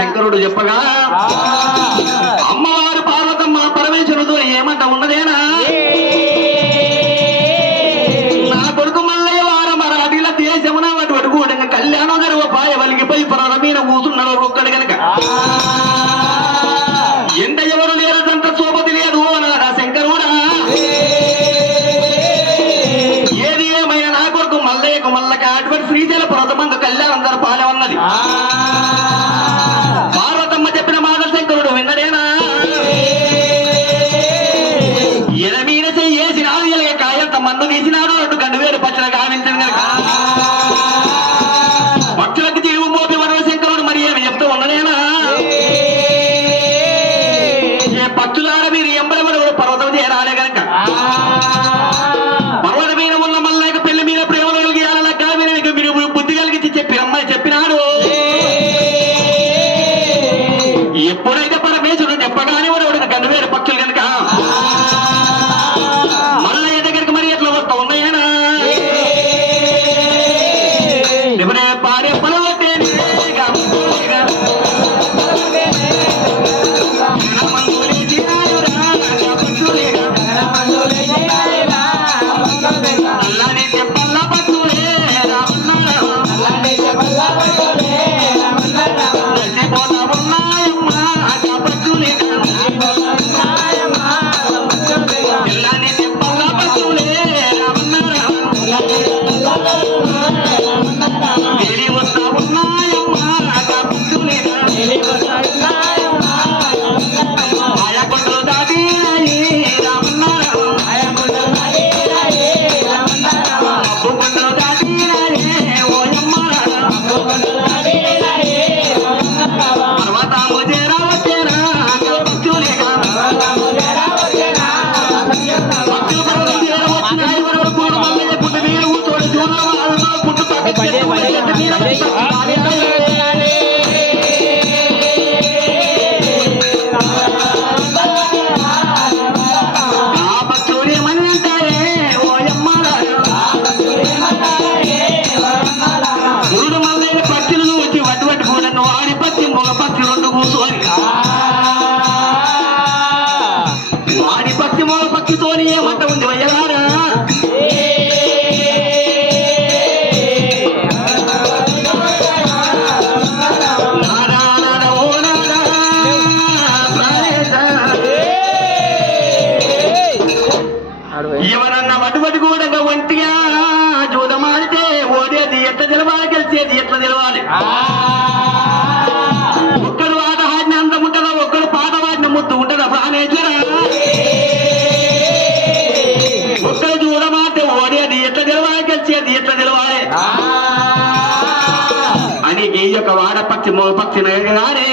శంకరుడు చెప్పగా అమ్మవారు పార్వతమ్మ పరమేశ్వరుడు ఏమంట ఉన్నదేనా నా కొడుకు మల్లయ్య వార మరాఠీల దేశమున అటువంటి కూడా కళ్యాణం జరువ పాయ వలిగిపోయి పర్వత మీద కూతున్నాడు ఒక్కడు గనక ఎంత ఎవరు లేదంత సోపతి లేదు అన్నాడా శంకరుడా ఏది ఏమైనా నా కొడుకు మల్లయ్యకు మల్లక అటువంటి శ్రీశైల పర్వతమంగ కళ్యాణం జరపాలి అన్నది పార్వతమ్మ చెప్పిన మాట శంకరుడు విన్నడేనా ఎనమీన చేసినాడు ఎలాగ కాయంత మన్ను తీసినాడు అటు గండువేరు పచ్చల గావించను కనుక పక్షులకు తిరుగు మోపి వరవ శంకరుడు మరి ఏమి చెప్తూ ఉన్నదేనా ఏ పక్షులార మీరు ఎంబడవరు పర్వతం చేరాలే కనుక పర్వత మీద ఉన్న మల్లయ్యకు పెళ్లి మీద ప్రేమలు కలిగియాలన్న కావినికి మీరు బుద్ధి కలిగించి చెప్పి అమ్మాయి చెప్పినాడు ఎప్పుడైతే పరమేశ్వరుడు చెప్పగానే వాడు గండువేరు పక్షులు కనుక మల్లయ్య దగ్గరికి మరి ఎట్లా వస్తా ఉన్నాయనా ఎవరే పారే పలవటే చెప్పల్లా పట్టులే వాడి పక్షి మూల పక్షితోని ఏమంట ఉంది వయ్యలారా ఎవరన్నా వటువటి కూడా ఒంటిగా జూదమాడితే ఓడేది ఎట్లా తెలవాలి గెలిచేది ఎట్లా తెలవాలి ఒక్కడు ఆట ఆడిన అందం ఉంటుందా ఒక్కడు పాట వాడిన ముద్దు ఉంటుందా ప్రాణేశ్వర పచ్చి మొగ పచ్చి కానీ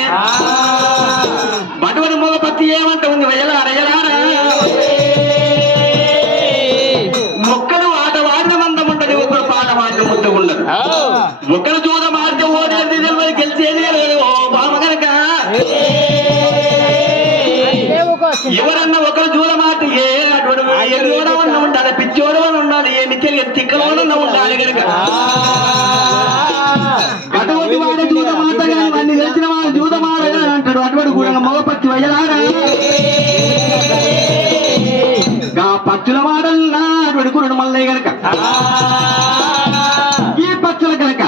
బటువని మొగ పచ్చి ఏమంట ఉంది వయలారయ్యలారా మొక్కలు ఆట వాడిన మందం ఉంటది ఒకరు పాట వాడిన ముద్ద ఉండదు ఒకరు చూడ మారితే ఓడేది గెలిచేది ఓ బామ కనుక ఎవరన్నా ఒకరు చూడ మాట ఏ అటువంటి ఎన్నోడవన్నా ఉండాలి పిచ్చోడవని ఉండాలి ఏ నిత్యం తిక్కలోనన్నా ఉండాలి కనుక అటువంటి వాడు జూద మాట కానీ వాడిని తెలిసిన వాడు జూద మాట అంటాడు అటువంటి కూడా మగ పచ్చి వయ్యలారా పచ్చుల వాడల్లా అటువంటి కూడా మల్లయ్య గనక ఈ పచ్చుల కనుక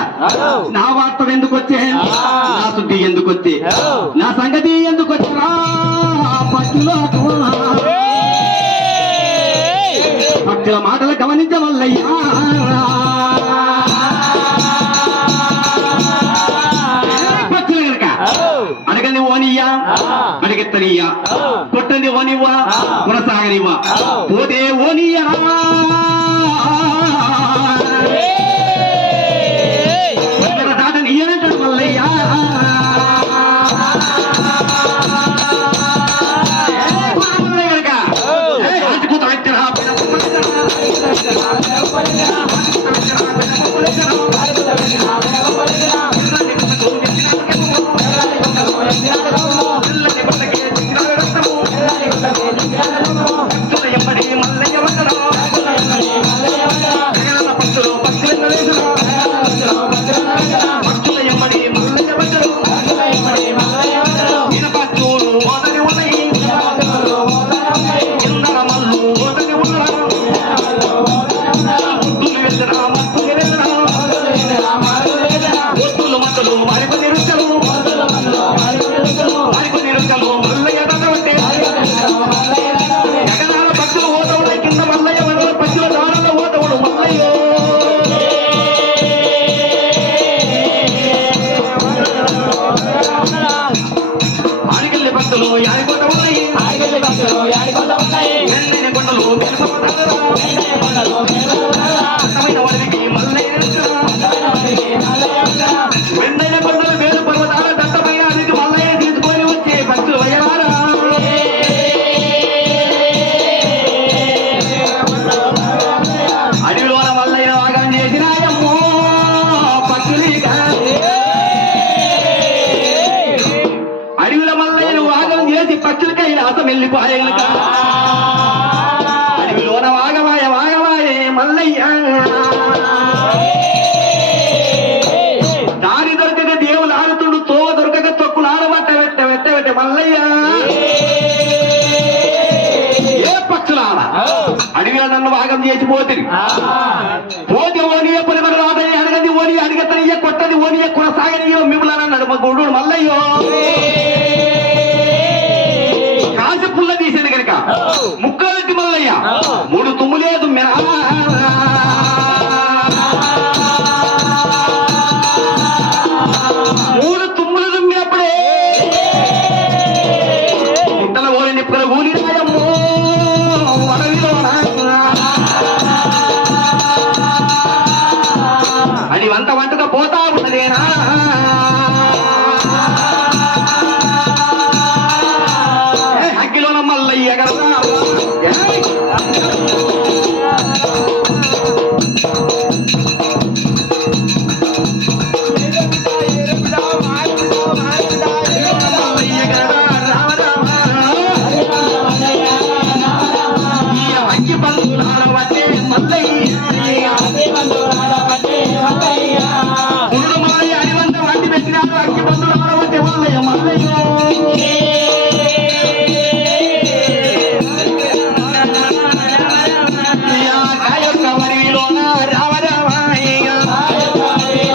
నా వార్త ఎందుకు వచ్చే నా శుద్ధి ఎందుకు వచ్చే నా సంగతి ఎందుకు వచ్చరా పచ్చుల పచ్చుల మాటలు గమనించమల్లయ్యా పచ్చుల కనుక అడగని ఓనియ్యా అడిగెత్తనియ్యా కొట్టని ఓనివ్వా కొనసాగనివ్వా పోతే ఓనియ్యా దాటని ఇయ్యనంటాడు మల్లయ్యా అడవిలోన వాగవాయ వాగవాయే మల్లయ్య దారి దొరకక దేవులు ఆడుతుండు తో దొరకక తొక్కులు ఆడబట్ట వెట్ట వెట్ట వెట్ట మల్లయ్య ఏ పక్షులాడ అడవిలో నన్ను వాగం చేసి పోతుంది పోతే ఓనియ పరిమళ రాదయ్య అడగది ఓని అడిగతనియ కొట్టది ఓనియ కొనసాగనియో మిమ్మల్ని అన్నాడు మా గొడ్డు మల్లయ్యో పుల్ల తీసేది కనుక ముక్కలెట్టి మల్లయ్య మూడు తుమ్ములేదు మూడు తుమ్ములు తుమ్మినప్పుడే ముట్టల ఓలి నిప్పుల ఊలి రాయమ్మో అడవిలో అది వంట వంటగా పోతా ఉన్నదేనా మల్లయ్య కదా అగ్గి బంధువుల మల్లయ్య